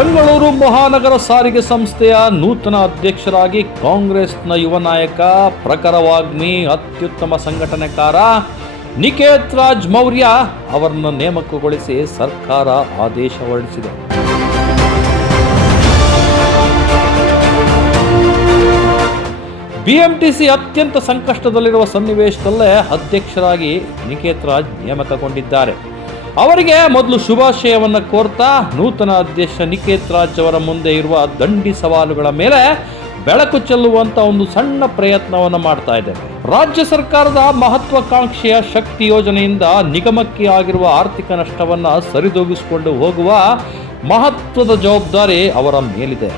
ಮಂಗಳೂರು ಮಹಾನಗರ ಸಾರಿಗೆ ಸಂಸ್ಥೆಯ ನೂತನ ಅಧ್ಯಕ್ಷರಾಗಿ ಕಾಂಗ್ರೆಸ್ನ ಯುವ ನಾಯಕ ಪ್ರಖರವಾಗ್ಮಿ ಅತ್ಯುತ್ತಮ ಸಂಘಟನೆಕಾರ ನಿಕೇತ್ ರಾಜ್ ಮೌರ್ಯ ಅವರನ್ನು ನೇಮಕಗೊಳಿಸಿ ಸರ್ಕಾರ ಆದೇಶ ಹೊರಡಿಸಿದೆ. ಬಿಎಂಟಿಸಿ ಅತ್ಯಂತ ಸಂಕಷ್ಟದಲ್ಲಿರುವ ಸನ್ನಿವೇಶದಲ್ಲೇ ಅಧ್ಯಕ್ಷರಾಗಿ ನಿಕೇತ್ ರಾಜ್ ನೇಮಕಗೊಂಡಿದ್ದಾರೆ. ಅವರಿಗೆ ಮೊದಲು ಶುಭಾಶಯವನ್ನು ಕೋರ್ತಾ ನೂತನ ಅಧ್ಯಕ್ಷ ನಿಕೇತ್ ರಾಜ್ ಅವರ ಮುಂದೆ ಇರುವ ದಂಡಿ ಸವಾಲುಗಳ ಮೇಲೆ ಬೆಳಕು ಚೆಲ್ಲುವಂತ ಒಂದು ಸಣ್ಣ ಪ್ರಯತ್ನವನ್ನು ಮಾಡ್ತಾ ಇದೆ ರಾಜ್ಯ ಸರ್ಕಾರದ ಮಹತ್ವಾಕಾಂಕ್ಷೆಯ ಶಕ್ತಿ ಯೋಜನೆಯಿಂದ ನಿಗಮಕ್ಕೆ ಆಗಿರುವ ಆರ್ಥಿಕ ನಷ್ಟವನ್ನು ಸರಿದೂಗಿಸಿಕೊಂಡು ಹೋಗುವ ಮಹತ್ವದ ಜವಾಬ್ದಾರಿ ಅವರ ಮೇಲಿದೆ.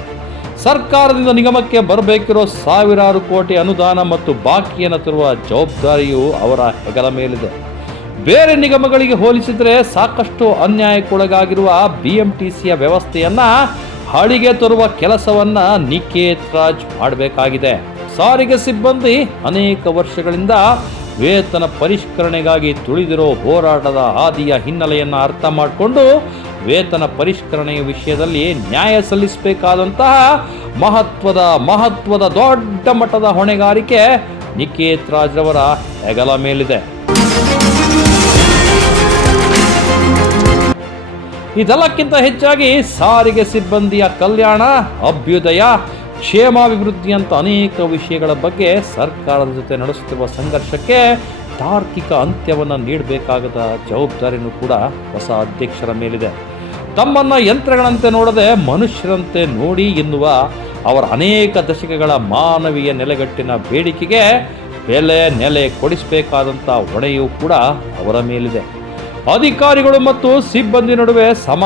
ಸರ್ಕಾರದಿಂದ ನಿಗಮಕ್ಕೆ ಬರಬೇಕಿರೋ ಸಾವಿರಾರು ಕೋಟಿ ಅನುದಾನ ಮತ್ತು ಬಾಕಿಯನ್ನು ತರುವ ಜವಾಬ್ದಾರಿಯು ಅವರ ಹೆಗಲ ಮೇಲಿದೆ. ಬೇರೆ ನಿಗಮಗಳಿಗೆ ಹೋಲಿಸಿದರೆ ಸಾಕಷ್ಟು ಅನ್ಯಾಯಕ್ಕೊಳಗಾಗಿರುವ ಬಿಎಂಟಿಸಿಯ ವ್ಯವಸ್ಥೆಯನ್ನ ಹಳಿಗೆ ತರುವ ಕೆಲಸವನ್ನ ನಿಕೇತ್ ರಾಜ್ ಮಾಡಬೇಕಾಗಿದೆ. ಸಾರಿಗೆ ಸಿಬ್ಬಂದಿ ಅನೇಕ ವರ್ಷಗಳಿಂದ ವೇತನ ಪರಿಷ್ಕರಣೆಗಾಗಿ ತುಳಿದಿರೋ ಹೋರಾಟದ ಹಾದಿಯ ಹಿನ್ನೆಲೆಯನ್ನು ಅರ್ಥ ಮಾಡಿಕೊಂಡು ವೇತನ ಪರಿಷ್ಕರಣೆಯ ವಿಷಯದಲ್ಲಿ ನ್ಯಾಯ ಸಲ್ಲಿಸಬೇಕಾದಂತಹ ಮಹತ್ವದ ಮಹತ್ವದ ದೊಡ್ಡ ಮಟ್ಟದ ಹೊಣೆಗಾರಿಕೆ ನಿಕೇತ್ ರಾಜ್ ರವರ ಹೆಗಲ ಮೇಲಿದೆ. ಇದೆಲ್ಲಕ್ಕಿಂತ ಹೆಚ್ಚಾಗಿ ಸಾರಿಗೆ ಸಿಬ್ಬಂದಿಯ ಕಲ್ಯಾಣ, ಅಭ್ಯುದಯ ಕ್ಷೇಮಾಭಿವೃದ್ಧಿ ಅಂತ ಅನೇಕ ವಿಷಯಗಳ ಬಗ್ಗೆ ಸರ್ಕಾರದ ಜೊತೆ ನಡೆಸುತ್ತಿರುವ ಸಂಘರ್ಷಕ್ಕೆ ತಾರ್ಕಿಕ ಅಂತ್ಯವನ್ನು ನೀಡಬೇಕಾಗದ ಜವಾಬ್ದಾರಿನೂ ಕೂಡ ಹೊಸ ಅಧ್ಯಕ್ಷರ ಮೇಲಿದೆ. ತಮ್ಮನ್ನು ಯಂತ್ರಗಳಂತೆ ನೋಡದೆ ಮನುಷ್ಯರಂತೆ ನೋಡಿ ಎನ್ನುವ ಅವರ ಅನೇಕ ದಶಕಗಳ ಮಾನವೀಯ ನೆಲೆಗಟ್ಟಿನ ಬೇಡಿಕೆಗೆ ಬೆಲೆ ನೆಲೆ ಕೊಡಿಸಬೇಕಾದಂಥ ಹೊಣೆಯೂ ಕೂಡ ಅವರ ಮೇಲಿದೆ. ಅಧಿಕಾರಿಗಳು ಮತ್ತು ಸಿಬ್ಬಂದಿ ನಡುವೆ ಸಮ